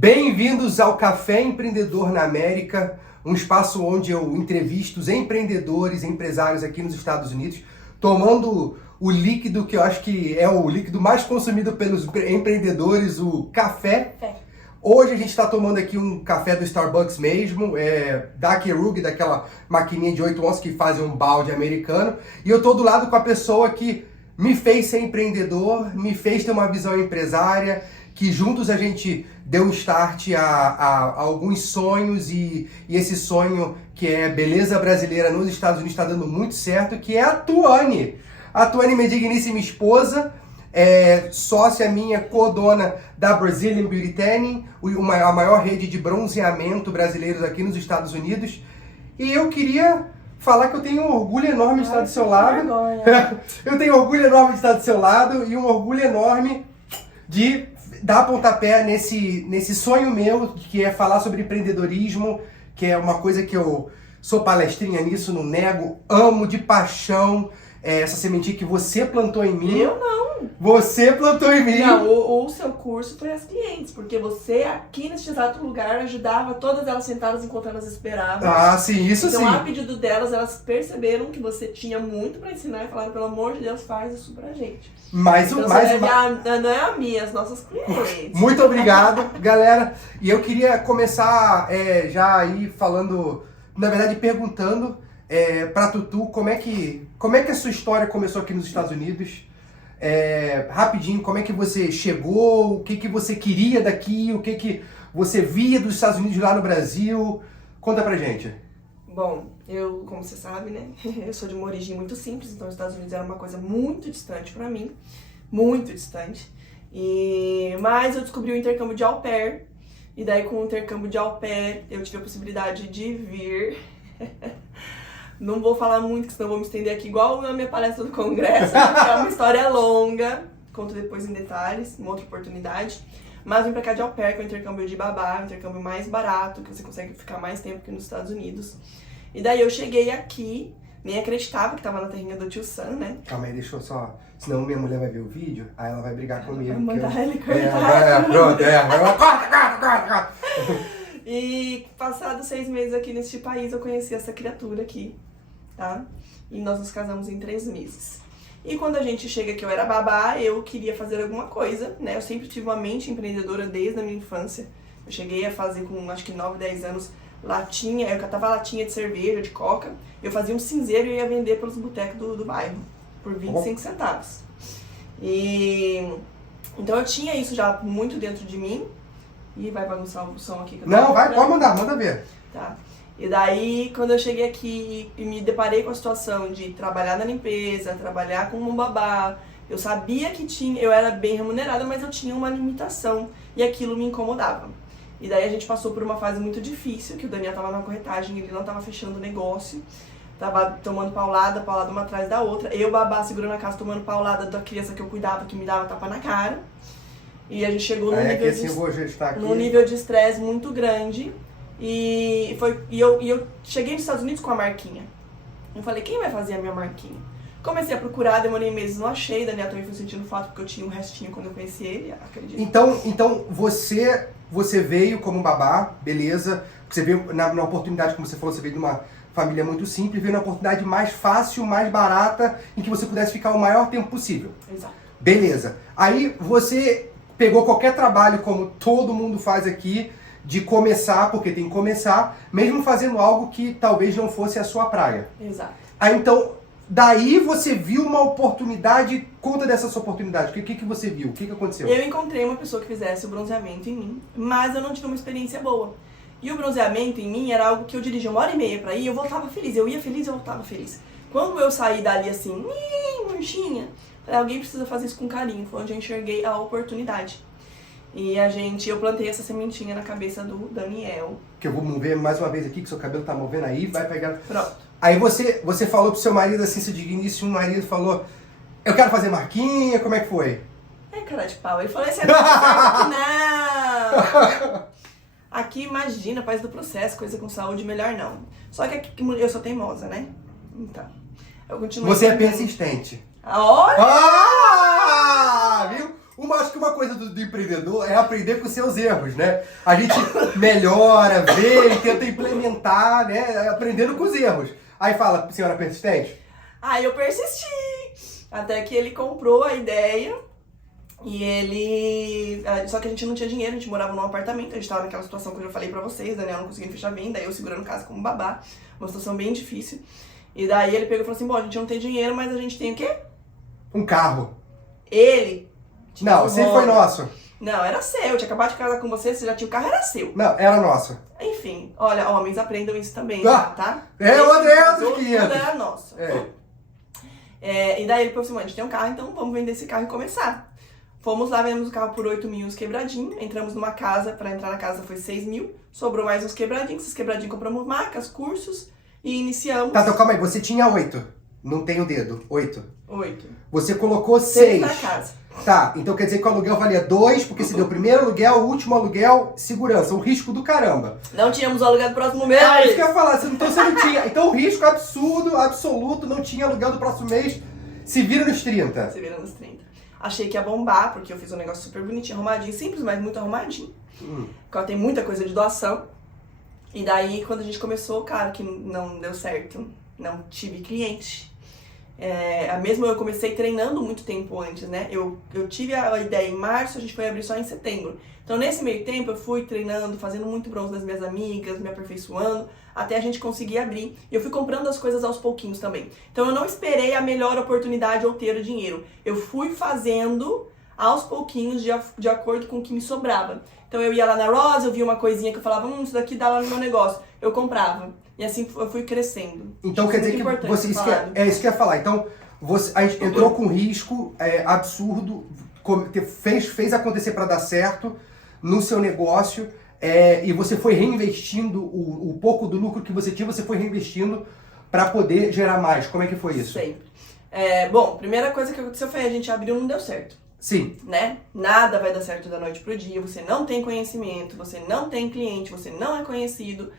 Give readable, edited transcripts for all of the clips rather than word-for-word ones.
Bem-vindos ao Café Empreendedor na América, um espaço onde eu entrevisto os empreendedores, empresários aqui nos Estados Unidos, tomando o líquido que eu acho que é o líquido mais consumido pelos empreendedores, o café. Hoje a gente está tomando aqui um café do Starbucks mesmo, da Keurig, daquela maquininha de 8 onças que faz um balde americano. E eu tô do lado com a pessoa que me fez ser empreendedor, me fez ter uma visão empresária, que juntos a gente deu um start a alguns sonhos e esse sonho que é beleza brasileira nos Estados Unidos está dando muito certo, que é a Tuane. A Tuane, minha digníssima esposa, sócia minha, co-dona da Brazilian Beauty Tanning, a maior rede de bronzeamento brasileiros aqui nos Estados Unidos. E eu queria falar que eu tenho um orgulho enorme de estar do seu lado. Eu tenho orgulho enorme de estar do seu lado e um orgulho enorme de dar pontapé nesse sonho meu, que é falar sobre empreendedorismo, que é uma coisa que eu sou palestrinha nisso, não nego, amo de paixão. Essa sementinha que você plantou em mim. Eu não. Você plantou em mim. Não, o seu curso foi as clientes, porque você aqui neste exato lugar ajudava todas elas sentadas enquanto elas esperavam. Ah, sim, isso então, sim. Então, a pedido delas, elas perceberam que você tinha muito pra ensinar e falaram, pelo amor de Deus, faz isso pra gente. Não é a minha, as nossas clientes. Muito obrigado, galera. E eu queria começar já aí falando, na verdade, perguntando pra Tutu como é que a sua história começou aqui nos Estados Unidos. Rapidinho, como é que você chegou, o que você queria daqui, o que você via dos Estados Unidos lá no Brasil. Conta pra gente. Bom, eu, como você sabe, né, eu sou de uma origem muito simples, então os Estados Unidos era uma coisa muito distante pra mim, muito distante. Mas eu descobri o intercâmbio de au pair, e daí com o intercâmbio de au pair eu tive a possibilidade de vir. Não vou falar muito, senão vou me estender aqui igual na minha palestra do congresso, porque é uma história longa, conto depois em detalhes, uma outra oportunidade. Mas vim pra cá de au pair, que é o intercâmbio de babá, o intercâmbio mais barato, que você consegue ficar mais tempo que nos Estados Unidos. E daí eu cheguei aqui, nem acreditava que tava na terrinha do tio Sam, né? Calma aí, deixa eu só... Senão minha mulher vai ver o vídeo, aí ela vai brigar comigo. Vai mandar ele cortar. Corta. E passados 6 meses aqui neste país, eu conheci essa criatura aqui, tá? E nós nos casamos em 3 meses. E quando a gente chega aqui, eu era babá, eu queria fazer alguma coisa, né? Eu sempre tive uma mente empreendedora desde a minha infância. Eu cheguei a fazer com, acho que 9, 10 anos, eu catava latinha de cerveja, de coca. Eu fazia um cinzeiro e ia vender pelos botecos do bairro, por 25 centavos. Então eu tinha isso já muito dentro de mim. E vai bagunçar o som aqui. Não, vai, pode mandar, manda ver. Tá. E daí, quando eu cheguei aqui e me deparei com a situação de trabalhar na limpeza, trabalhar como um babá, eu sabia que eu era bem remunerada, mas eu tinha uma limitação e aquilo me incomodava. E daí a gente passou por uma fase muito difícil, que o Daniel tava na corretagem, ele não tava fechando o negócio, tava tomando paulada uma atrás da outra, eu babá segurando a casa, tomando paulada da criança que eu cuidava, que me dava tapa na cara. E a gente chegou num nível de estresse muito grande. E eu cheguei nos Estados Unidos com a marquinha. Eu falei, quem vai fazer a minha marquinha? Comecei a procurar, demorei meses, não achei. Daniel também foi sentindo falta porque eu tinha um restinho quando eu conheci ele, acredito. Então você veio como babá, beleza. Você veio na oportunidade, como você falou, você veio de uma família muito simples, veio na oportunidade mais fácil, mais barata, em que você pudesse ficar o maior tempo possível. Exato. Beleza. Aí você pegou qualquer trabalho, como todo mundo faz aqui, de começar, porque tem que começar, mesmo fazendo algo que talvez não fosse a sua praia. Exato. Aí então, daí você viu uma oportunidade, conta dessa sua oportunidade, o que você viu, o que aconteceu? Eu encontrei uma pessoa que fizesse o bronzeamento em mim, mas eu não tive uma experiência boa. E o bronzeamento em mim era algo que eu dirigia 1h30 pra ir, eu voltava feliz, eu ia feliz, eu voltava feliz. Quando eu saí dali assim, murchinha, alguém precisa fazer isso com carinho, foi onde eu enxerguei a oportunidade. E eu plantei essa sementinha na cabeça do Daniel. Que eu vou mover mais uma vez aqui, que seu cabelo tá movendo aí, vai pegar... Pronto. Aí você falou pro seu marido assim, seu digníssimo marido falou, eu quero fazer marquinha, como é que foi? Cara de pau, ele falou, esse não! Aqui, imagina, paz do processo, coisa com saúde, melhor não. Só que aqui eu sou teimosa, né? Então, eu continuo... Você é persistente. Olha! Viu? O acho que uma coisa do empreendedor é aprender com seus erros, né? A gente melhora, vê e tenta implementar, né? Aprendendo com os erros. Aí fala, senhora persistente? Aí eu persisti, até que ele comprou a ideia e ele... Só que a gente não tinha dinheiro, a gente morava num apartamento, a gente tava naquela situação que eu já falei pra vocês, Daniel não conseguindo fechar venda, eu segurando casa como babá, uma situação bem difícil. E daí ele pegou e falou assim, bom, a gente não tem dinheiro, mas a gente tem o quê? Um carro. Ele... Não, sempre foi nosso. Não, era seu, eu tinha acabado de casar com você já tinha o carro, era seu. Não, era nosso. Enfim, olha, homens aprendam isso também, tá? O André é outros tudo 500. era nosso. E daí ele falou assim, mãe, a gente tem um carro, então vamos vender esse carro e começar. Fomos lá, vendemos o carro por 8 mil, uns quebradinhos, entramos numa casa, pra entrar na casa foi 6 mil, sobrou mais uns quebradinhos, esses quebradinhos compramos marcas, cursos e iniciamos. Tá, então calma aí, você tinha 8, não tem o dedo, 8. 8. Você colocou 6. Na casa. Tá, então quer dizer que o aluguel valia 2, porque se deu o primeiro aluguel, o último aluguel, segurança, um risco do caramba. Não tínhamos aluguel do próximo mês. Isso que eu ia falar, então você não tinha. Então o risco absurdo, absoluto, não tinha aluguel do próximo mês, se vira nos 30. Se vira nos 30. Achei que ia bombar, porque eu fiz um negócio super bonitinho, arrumadinho, simples, mas muito arrumadinho. Porque ela tem muita coisa de doação. E daí, quando a gente começou, claro que não deu certo. Não tive cliente. Mesmo eu comecei treinando muito tempo antes, né? Eu tive a ideia em março, a gente foi abrir só em setembro. Então, nesse meio tempo, eu fui treinando, fazendo muito bronze das minhas amigas, me aperfeiçoando, até a gente conseguir abrir. E eu fui comprando as coisas aos pouquinhos também. Então, eu não esperei a melhor oportunidade ou ter o dinheiro. Eu fui fazendo aos pouquinhos, de acordo com o que me sobrava. Então, eu ia lá na Rosa, eu via uma coisinha que eu falava, isso daqui dá lá no meu negócio. Eu comprava. E assim eu fui crescendo. Então, quer dizer que você... Isso que eu ia falar. Então, a gente entrou com risco absurdo, fez acontecer para dar certo no seu negócio, e você foi reinvestindo o pouco do lucro que você tinha, você foi reinvestindo para poder gerar mais. Como é que foi isso? Sempre. Bom, primeira coisa que aconteceu foi a gente abriu e não deu certo. Sim. Né? Nada vai dar certo da noite pro dia, você não tem conhecimento, você não tem cliente, você não é conhecido.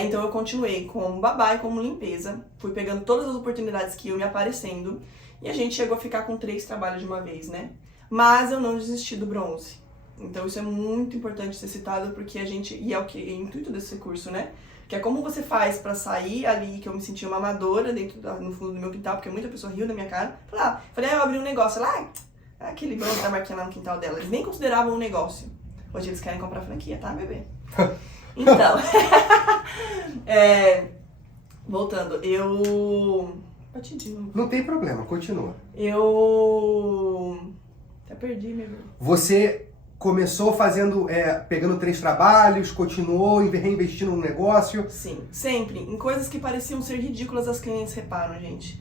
Então eu continuei como babá e como limpeza, fui pegando todas as oportunidades que iam me aparecendo e a gente chegou a ficar com 3 trabalhos de uma vez, né? Mas eu não desisti do bronze. Então isso é muito importante ser citado porque a gente, e é o intuito desse curso, né? Que é como você faz pra sair ali, que eu me senti uma amadora no fundo do meu quintal, porque muita pessoa riu da minha cara. Falei, eu abri um negócio lá, aquele bronze da marquinha lá no quintal dela. Eles nem consideravam um negócio. Hoje eles querem comprar franquia, tá, bebê? Então, voltando, batidinho. Não tem problema, continua. Até perdi, meu Deus. Você começou pegando 3 trabalhos, continuou reinvestindo no negócio? Sim, sempre. Em coisas que pareciam ser ridículas, as clientes reparam, gente.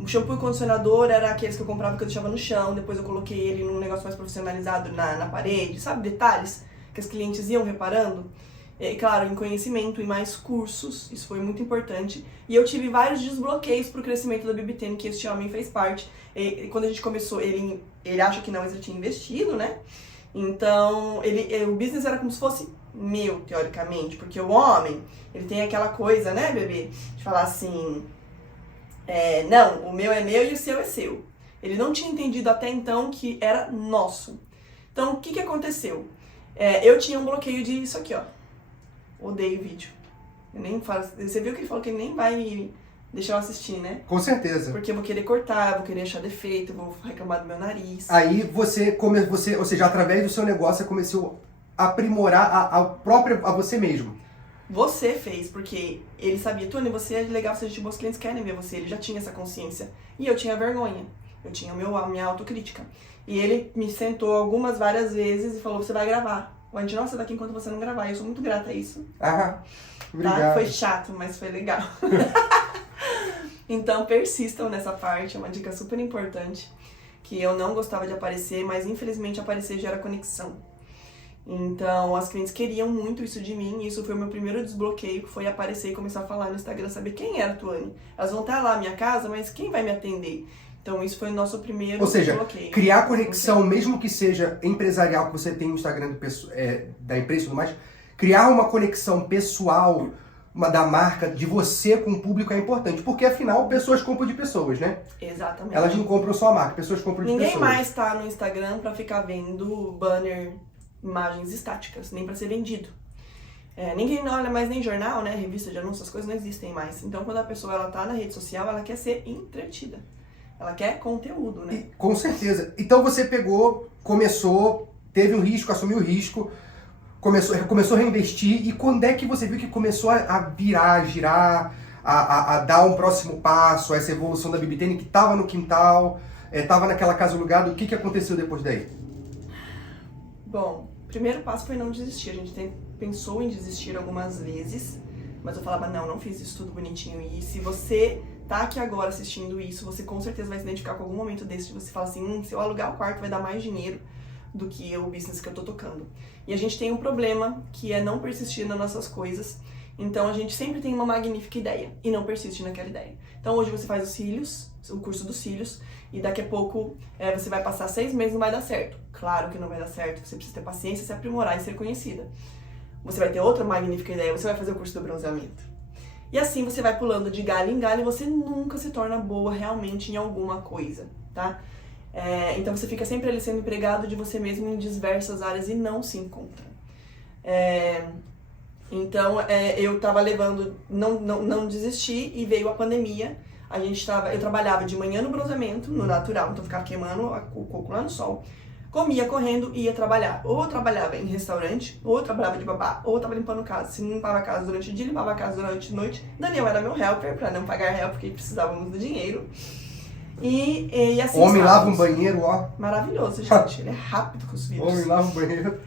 O shampoo e condicionador era aqueles que eu comprava que eu deixava no chão, depois eu coloquei ele num negócio mais profissionalizado na parede, sabe? Detalhes que as clientes iam reparando. E, claro, em conhecimento e mais cursos, isso foi muito importante. E eu tive vários desbloqueios pro crescimento da BB10, que este homem fez parte. E quando a gente começou, ele acha que não, mas eu tinha investido, né? Então, o business era como se fosse meu, teoricamente, porque o homem, ele tem aquela coisa, né, bebê? De falar assim, não, o meu é meu e o seu é seu. Ele não tinha entendido até então que era nosso. Então, o que aconteceu? Eu tinha um bloqueio disso aqui, ó. Odeio vídeo. Eu nem falo. Você viu que ele falou que ele nem vai me deixar eu assistir, né? Com certeza. Porque eu vou querer cortar, vou querer achar defeito, vou reclamar do meu nariz. Aí você, ou seja, através do seu negócio, você começou a aprimorar a você mesmo. Você fez, porque ele sabia, Tony, você é legal, você gente, os clientes querem ver você. Ele já tinha essa consciência. E eu tinha vergonha. Eu tinha a minha autocrítica. E ele me sentou várias vezes e falou, você vai gravar. A gente não sai daqui enquanto você não gravar. E eu sou muito grata a isso. Obrigado. Tá? Foi chato, mas foi legal. Então persistam nessa parte, é uma dica super importante. Que eu não gostava de aparecer, mas infelizmente aparecer gera conexão. Então as clientes queriam muito isso de mim. E isso foi o meu primeiro desbloqueio, que foi aparecer e começar a falar no Instagram, saber quem era a Tuane. Elas vão estar lá na minha casa, mas quem vai me atender? Então isso foi o nosso primeiro desbloqueio. Ou seja, criar conexão, mesmo que seja empresarial, que você tem no Instagram da empresa e tudo mais, criar uma conexão pessoal da marca, de você com o público é importante. Porque, afinal, pessoas compram de pessoas, né? Exatamente. Elas não compram só a marca, pessoas compram de pessoas. Ninguém mais tá no Instagram pra ficar vendo banner, imagens estáticas, nem pra ser vendido. Ninguém olha mais nem jornal, né? Revista de anúncios, as coisas não existem mais. Então, quando a pessoa ela tá na rede social, ela quer ser entretida. Ela quer conteúdo, né? Com certeza. Então você pegou, começou, teve um risco, assumiu o risco, começou a reinvestir. E quando é que você viu que começou a virar, a girar, a dar um próximo passo, essa evolução da BBTN que estava no quintal, estava naquela casa alugada? O que aconteceu depois daí? Bom, o primeiro passo foi não desistir. A gente pensou em desistir algumas vezes, mas eu falava, não fiz isso tudo bonitinho. E se você tá aqui agora assistindo isso, você com certeza vai se identificar com algum momento desse de você falar assim, se eu alugar o quarto vai dar mais dinheiro do que o business que eu tô tocando. E a gente tem um problema, que é não persistir nas nossas coisas. Então a gente sempre tem uma magnífica ideia e não persiste naquela ideia. Então hoje você faz os cílios, o curso dos cílios, e daqui a pouco você vai passar 6 meses e não vai dar certo. Claro que não vai dar certo, você precisa ter paciência, se aprimorar e ser conhecida. Você vai ter outra magnífica ideia, você vai fazer o curso do bronzeamento. E assim você vai pulando de galho em galho e você nunca se torna boa realmente em alguma coisa, tá? Então você fica sempre ali sendo empregado de você mesmo em diversas áreas e não se encontra. Então eu tava levando, não desisti e veio a pandemia. Eu trabalhava de manhã no bronzeamento, no natural, então eu ficava queimando o coco lá no sol. Comia correndo e ia trabalhar. Ou eu trabalhava em restaurante, ou eu trabalhava de babá, ou eu tava limpando casa. Se não limpava a casa durante o dia, limpava a casa durante a noite. Daniel era meu helper, pra não pagar help, porque precisávamos do dinheiro. E assim. Homem lava um banheiro, ó. Maravilhoso, gente. Ele é rápido com os vídeos. Homem lava um banheiro.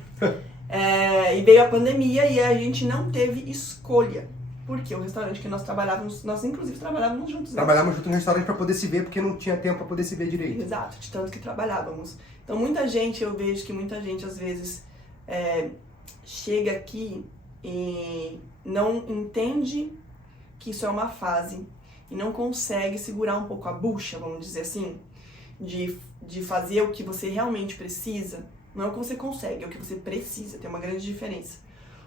E veio a pandemia e a gente não teve escolha. Porque o restaurante que nós trabalhávamos, nós inclusive trabalhávamos juntos. Trabalhávamos juntos no restaurante pra poder se ver, porque não tinha tempo pra poder se ver direito. Exato, de tanto que trabalhávamos. Então eu vejo que muita gente às vezes chega aqui e não entende que isso é uma fase e não consegue segurar um pouco a bucha, vamos dizer assim, de fazer o que você realmente precisa. Não é o que você consegue, é o que você precisa, tem uma grande diferença.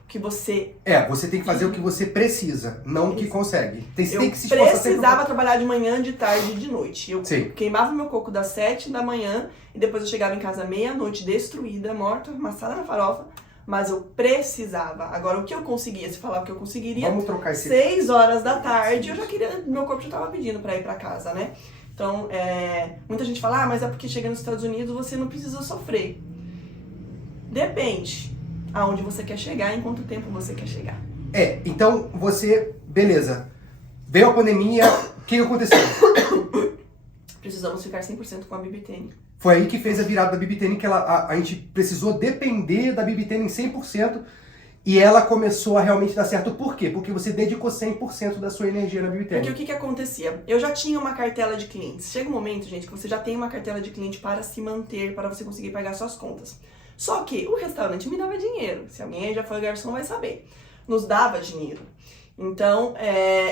O que você... você tem que fazer o que você precisa, não o que consegue. Você tem que se esforçar. Eu precisava trabalhar de manhã, de tarde e de noite. Eu Sim. queimava meu coco das 7 da manhã e depois eu chegava em casa meia-noite, destruída, morta, amassada na farofa. Mas eu precisava. Agora, o que eu conseguia, se falar o que eu conseguiria... Vamos trocar esse... 6 horas da tarde, eu já queria... Meu corpo já tava pedindo pra ir pra casa, né? Então, muita gente fala, mas é porque chega nos Estados Unidos você não precisa sofrer. Depende aonde você quer chegar, em quanto tempo você quer chegar. Então você, beleza, veio a pandemia, o que aconteceu? Precisamos ficar 100% com a BBTN. Foi aí que fez a virada da BBTN, que a gente precisou depender da BBTN em 100% e ela começou a realmente dar certo. Por quê? Porque você dedicou 100% da sua energia na BBTN. Porque o que acontecia? Eu já tinha uma cartela de clientes. Chega um momento, gente, que você já tem uma cartela de cliente para se manter, para você conseguir pagar suas contas. Só que o restaurante me dava dinheiro. Se alguém aí já foi garçom vai saber. Nos dava dinheiro. Então,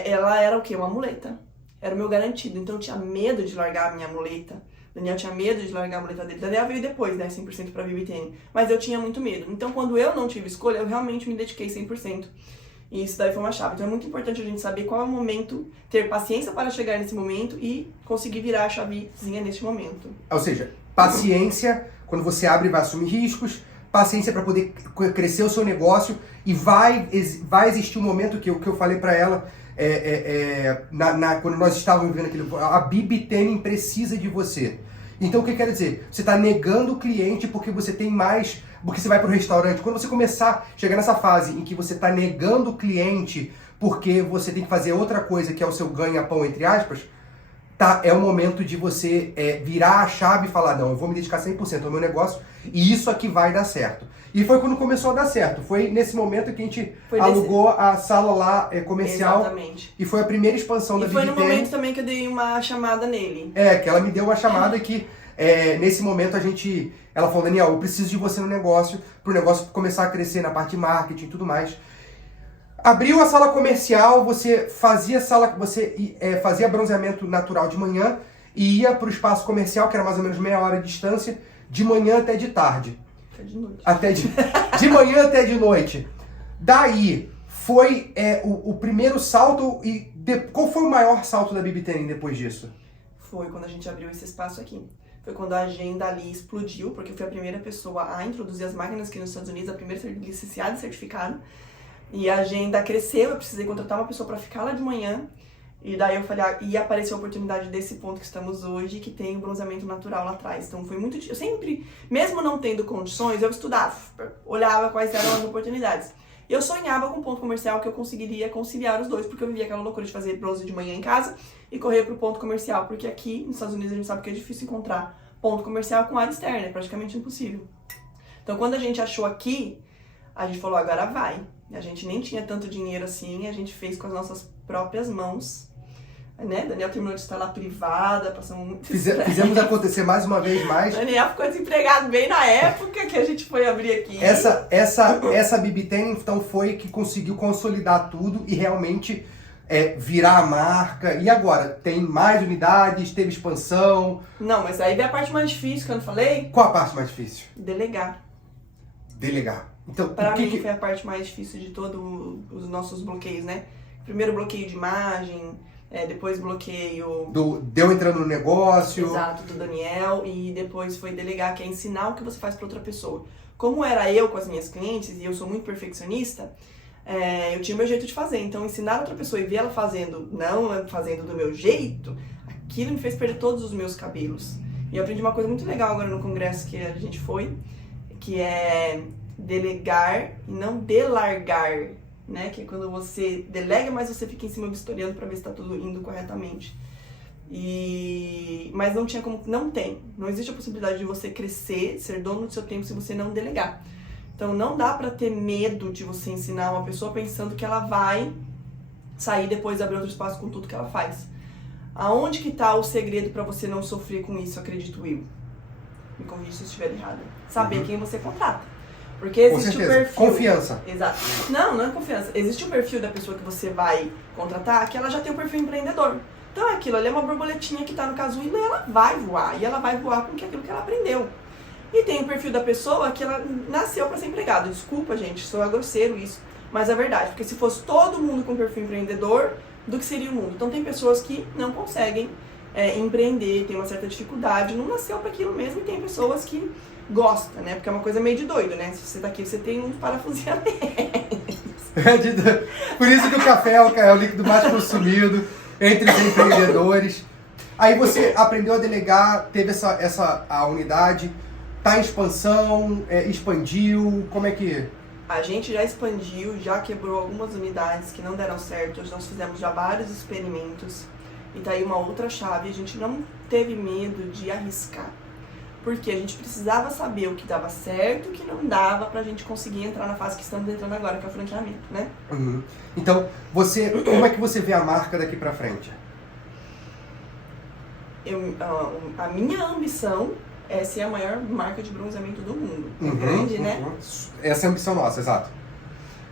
ela era o quê? Uma muleta. Era o meu garantido. Então eu tinha medo de largar a minha muleta. Daniel tinha medo de largar a muleta dele. Daniel veio depois, né? 100% pra BBTN. Mas eu tinha muito medo. Então quando eu não tive escolha, eu realmente me dediquei 100%. E isso daí foi uma chave. Então é muito importante a gente saber qual é o momento, ter paciência para chegar nesse momento e conseguir virar a chavezinha neste momento. Ou seja, paciência... Quando você abre, vai assumir riscos, paciência para poder crescer o seu negócio e vai existir um momento que eu falei para ela quando nós estávamos vivendo aquilo, a BBTN precisa de você. Então o que quer dizer? Você está negando o cliente porque você tem mais, porque você vai para o restaurante. Quando você chegar nessa fase em que você está negando o cliente porque você tem que fazer outra coisa que é o seu ganha-pão, entre aspas, é o momento de você virar a chave e falar, não, eu vou me dedicar 100% ao meu negócio e isso aqui vai dar certo. E foi quando começou a dar certo. Foi nesse momento que a gente alugou a sala lá comercial. Exatamente. E foi a primeira expansão da BBTN. E foi no momento também que eu dei uma chamada nele. Que ela me deu uma chamada que nesse momento ela falou, Daniel, eu preciso de você no negócio, para o negócio começar a crescer na parte de marketing e tudo mais. Abriu a sala comercial, você fazia bronzeamento natural de manhã e ia para o espaço comercial, que era mais ou menos meia hora de distância, de manhã até de tarde. Até de noite. De manhã até de noite. Daí, foi o primeiro salto e qual foi o maior salto da BB10 depois disso? Foi quando a gente abriu esse espaço aqui. Foi quando a agenda ali explodiu, porque eu fui a primeira pessoa a introduzir as máquinas aqui nos Estados Unidos, a primeira licenciada e certificada. E a agenda cresceu, eu precisei contratar uma pessoa para ficar lá de manhã. E daí eu falei, e apareceu a oportunidade desse ponto que estamos hoje, que tem o bronzeamento natural lá atrás. Então foi muito... Eu sempre, mesmo não tendo condições, eu estudava, olhava quais eram as oportunidades. E eu sonhava com um ponto comercial que eu conseguiria conciliar os dois, porque eu vivia aquela loucura de fazer bronze de manhã em casa e correr pro ponto comercial, porque aqui nos Estados Unidos a gente sabe que é difícil encontrar ponto comercial com área externa, é praticamente impossível. Então quando a gente achou aqui, a gente falou, agora vai. A gente nem tinha tanto dinheiro assim, a gente fez com as nossas próprias mãos. Né? Daniel terminou de instalar privada, passamos muito Fizemos acontecer mais uma vez mais. Daniel ficou desempregado bem na época que a gente foi abrir aqui. Essa BB10 então foi que conseguiu consolidar tudo e realmente virar a marca. E agora? Tem mais unidades, teve expansão? Não, mas aí vem a parte mais difícil que eu não falei. Qual a parte mais difícil? Delegar. Então, pra mim foi a parte mais difícil de todos os nossos bloqueios, né? Primeiro bloqueio de imagem, depois bloqueio... Deu entrando no negócio. Exato, do Daniel. E depois foi delegar, que é ensinar o que você faz para outra pessoa. Como era eu com as minhas clientes, e eu sou muito perfeccionista, eu tinha o meu jeito de fazer. Então, ensinar outra pessoa e ver ela fazendo, não fazendo do meu jeito, aquilo me fez perder todos os meus cabelos. E eu aprendi uma coisa muito legal agora no congresso que a gente foi, que é delegar e não delargar. Né? Que é quando você delega, mas você fica em cima vistoriando para ver se está tudo indo corretamente. Mas não tinha como... Não existe a possibilidade de você crescer, ser dono do seu tempo se você não delegar. Então não dá para ter medo de você ensinar uma pessoa pensando que ela vai sair depois e abrir outro espaço com tudo que ela faz. Aonde que tá o segredo para você não sofrer com isso, acredito eu? Me corrija se eu estiver errado. Saber quem você contrata. Porque existe o perfil... Confiança. Exato. Não é confiança. Existe o perfil da pessoa que você vai contratar, que ela já tem o perfil empreendedor. Então aquilo ali é uma borboletinha que está no casulo e ela vai voar. E ela vai voar com aquilo que ela aprendeu. E tem o perfil da pessoa que ela nasceu para ser empregado. Desculpa, gente, soa grosseiro isso. Mas é verdade. Porque se fosse todo mundo com perfil empreendedor, do que seria o mundo? Então tem pessoas que não conseguem empreender, tem uma certa dificuldade, não nasceu para aquilo mesmo. E tem pessoas que gosta, né? Porque é uma coisa meio de doido, né? Se você tá aqui, você tem uns parafusiamentos. Por isso que o café é o líquido mais consumido entre os empreendedores. Aí você aprendeu a delegar, teve a unidade, tá em expansão, expandiu, como é que... A gente já expandiu, já quebrou algumas unidades que não deram certo, nós fizemos já vários experimentos. E tá aí uma outra chave, a gente não teve medo de arriscar. Porque a gente precisava saber o que dava certo e o que não dava pra gente conseguir entrar na fase que estamos entrando agora, que é o franqueamento, né? Uhum. Então, como é que você vê a marca daqui pra frente? A minha ambição é ser a maior marca de bronzeamento do mundo. Grande, né? Essa é a ambição nossa, exato.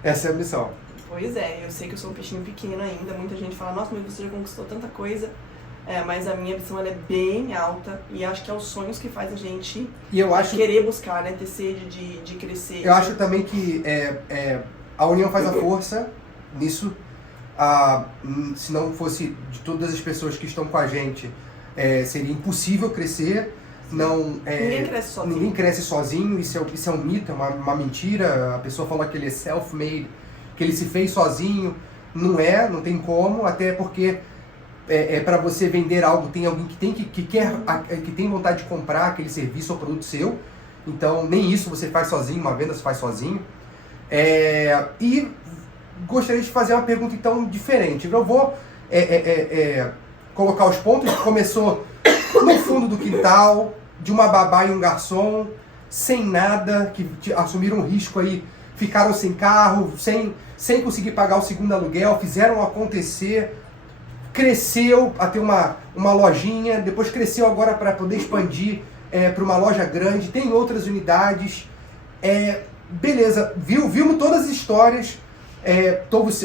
Essa é a ambição. Pois é, eu sei que eu sou um peixinho pequeno ainda, muita gente fala, nossa, mas você já conquistou tanta coisa. Mas a minha ambição ela é bem alta e acho que é os sonhos que faz a gente querer buscar, né? Ter sede de crescer. Eu acho também que a união faz a força nisso. Se não fosse de todas as pessoas que estão com a gente, seria impossível crescer. Ninguém cresce sozinho. Ninguém cresce sozinho, isso é um mito, é uma mentira. A pessoa fala que ele é self-made, que ele se fez sozinho. Não tem como, até porque para você vender algo, tem alguém que tem vontade de comprar aquele serviço ou produto seu. Então, nem isso você faz sozinho, uma venda você faz sozinho. E gostaria de fazer uma pergunta, então, diferente. Eu vou colocar os pontos. Começou no fundo do quintal, de uma babá e um garçom, sem nada, que assumiram um risco aí, ficaram sem carro, sem conseguir pagar o segundo aluguel, fizeram acontecer. Cresceu a ter uma lojinha, depois cresceu agora para poder expandir para uma loja grande, tem outras unidades. Beleza, vimos todas as histórias,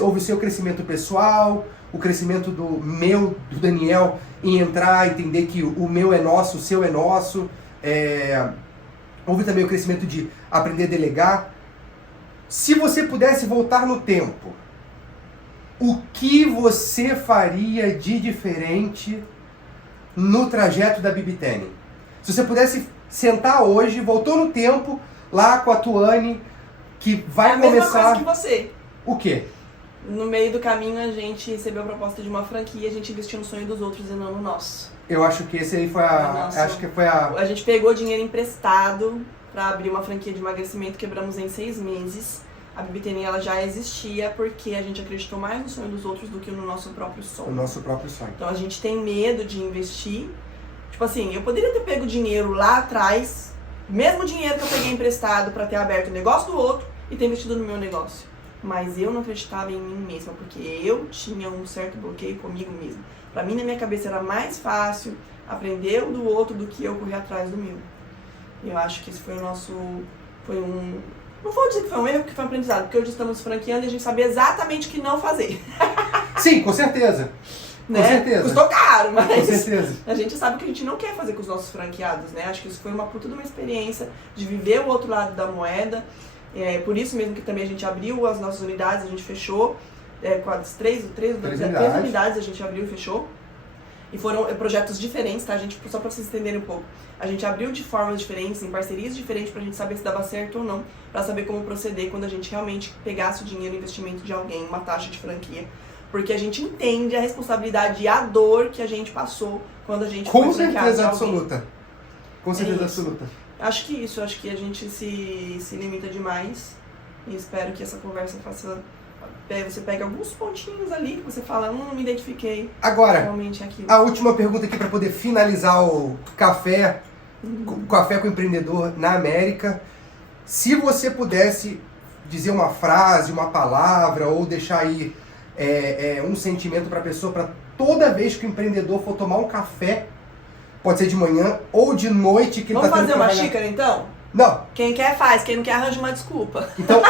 houve o seu crescimento pessoal, o crescimento do Daniel, em entrar, entender que o meu é nosso, o seu é nosso. Houve também o crescimento de aprender a delegar. Se você pudesse voltar no tempo, o que você faria de diferente no trajeto da BB10? Se você pudesse sentar hoje, voltou no tempo, lá com a Tuane, que vai a mesma começar... coisa que você. O quê? No meio do caminho a gente recebeu a proposta de uma franquia, a gente investiu no sonho dos outros e não no nosso. Eu acho que esse aí foi a... Acho que foi a... A gente pegou dinheiro emprestado para abrir uma franquia de emagrecimento, quebramos em 6 meses. A BB10 ela já existia porque a gente acreditou mais no sonho dos outros do que no nosso próprio sonho. O nosso próprio sonho. Então a gente tem medo de investir. Tipo assim, eu poderia ter pego dinheiro lá atrás, mesmo dinheiro que eu peguei emprestado para ter aberto o negócio do outro e ter investido no meu negócio. Mas eu não acreditava em mim mesma, porque eu tinha um certo bloqueio comigo mesma. Pra mim, na minha cabeça, era mais fácil aprender o do outro do que eu correr atrás do meu. Eu acho que esse foi o nosso... Não vou dizer que foi um erro, porque foi um aprendizado, porque hoje estamos franqueando e a gente sabia exatamente o que não fazer. Sim, com certeza. Né? Com certeza. Custou caro, mas Com certeza. a gente sabe o que a gente não quer fazer com os nossos franqueados, né? Acho que isso foi uma puta de uma experiência de viver o outro lado da moeda. Por isso mesmo que também a gente abriu as nossas unidades, a gente fechou com as três unidades a gente abriu e fechou. E foram projetos diferentes, tá, gente? Só pra vocês entenderem um pouco. A gente abriu de formas diferentes, em parcerias diferentes, pra gente saber se dava certo ou não, pra saber como proceder quando a gente realmente pegasse o dinheiro, o investimento de alguém, uma taxa de franquia. Porque a gente entende a responsabilidade e a dor que a gente passou quando a gente foi franqueado de alguém. Com certeza absoluta. Com certeza absoluta. Acho que a gente se limita demais e espero que essa conversa faça... Você pega alguns pontinhos ali que você fala, não me identifiquei. Agora, realmente aquilo. A última pergunta aqui para poder finalizar o café, Café com o Empreendedor na América. Se você pudesse dizer uma frase, uma palavra ou deixar aí um sentimento para a pessoa, para toda vez que o empreendedor for tomar um café, pode ser de manhã ou de noite que ele Vamos tá tendo fazer que uma trabalhar. xícara então? Não. Quem quer faz, quem não quer arranja uma desculpa. Então,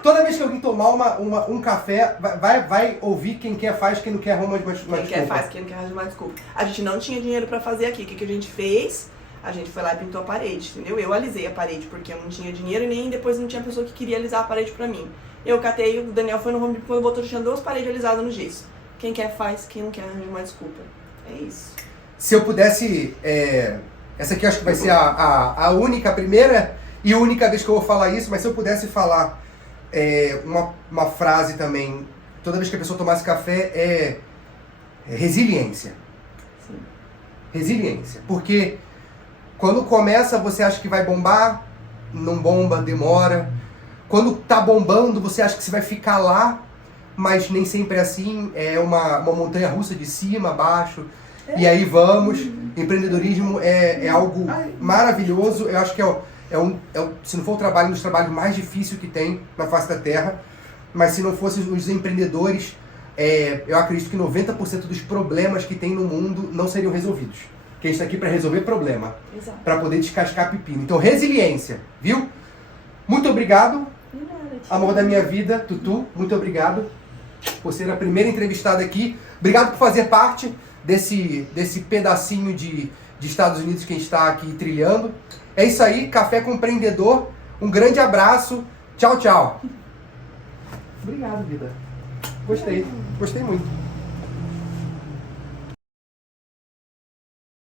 toda vez que alguém tomar um café, vai ouvir quem quer faz, quem não quer arruma uma desculpa. Quem quer faz, quem não quer arranja uma desculpa. A gente não tinha dinheiro pra fazer aqui. O que a gente fez? A gente foi lá e pintou a parede, entendeu? Eu alisei a parede porque eu não tinha dinheiro e nem depois não tinha pessoa que queria alisar a parede pra mim. Eu catei, o Daniel foi no Home Depot e botou, tinha 2 paredes alisadas no gesso. Quem quer faz, quem não quer arranja uma desculpa. É isso. Se eu pudesse... essa aqui eu acho que vai ser a única, a primeira e única vez que eu vou falar isso, mas se eu pudesse falar uma frase também, toda vez que a pessoa tomasse café, é resiliência. Sim. Resiliência. Porque quando começa, você acha que vai bombar, não bomba, demora. Quando tá bombando, você acha que você vai ficar lá, mas nem sempre é assim. É uma montanha russa de cima, baixo. E aí vamos. Empreendedorismo é algo maravilhoso. Eu acho que se não for um dos trabalhos mais difíceis que tem na face da Terra, mas se não fossem os empreendedores, eu acredito que 90% dos problemas que tem no mundo não seriam resolvidos. Porque a gente está aqui para resolver problema, para poder descascar pepino. Então, resiliência, viu? Muito obrigado. Amor da minha vida, Tutu, muito obrigado por ser a primeira entrevistada aqui. Obrigado por fazer parte desse pedacinho de Estados Unidos que a gente está aqui trilhando. É isso aí, Café com o Empreendedor. Um grande abraço. Tchau, tchau. Obrigado, vida. Gostei muito.